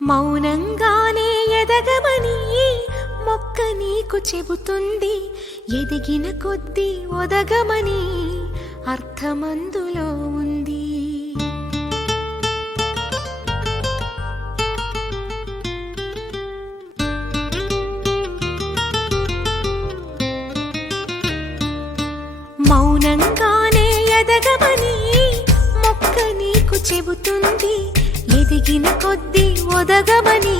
మౌనంగానే ఎదగమని మొక్క నీకు చెబుతుంది. ఎదిగిన కొద్దీ ఒదగమని అర్థమందులో ఉంది. మౌనంగానే ఎదగమని మొక్క నీకు చెబుతుంది. ఎదిగిన కొద్దీ ఒదగమని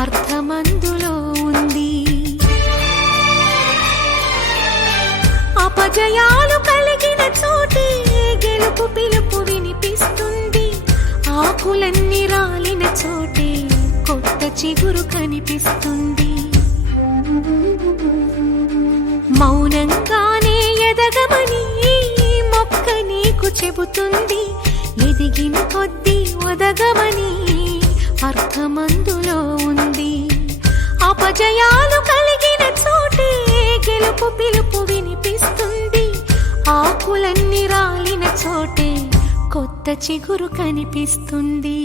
అర్థమందులో ఉంది. అపజయాలు కలిగిన చోటే గెలుపు పిలుపు వినిపిస్తుంది. ఆకులన్నీ రాలిన చోటే కొత్త చిగురు కనిపిస్తుంది. మౌనంగానే ఎదగమని మొక్క నీకు చెబుతుంది. ఎదిగిన కొద్దీ ఒదగమని అర్థమందులో ఉంది. అపజయాలు కలిగిన చోటే గెలుపు పిలుపు వినిపిస్తుంది. ఆకులన్నీ రాలిన చోటే కొత్త చిగురు కనిపిస్తుంది.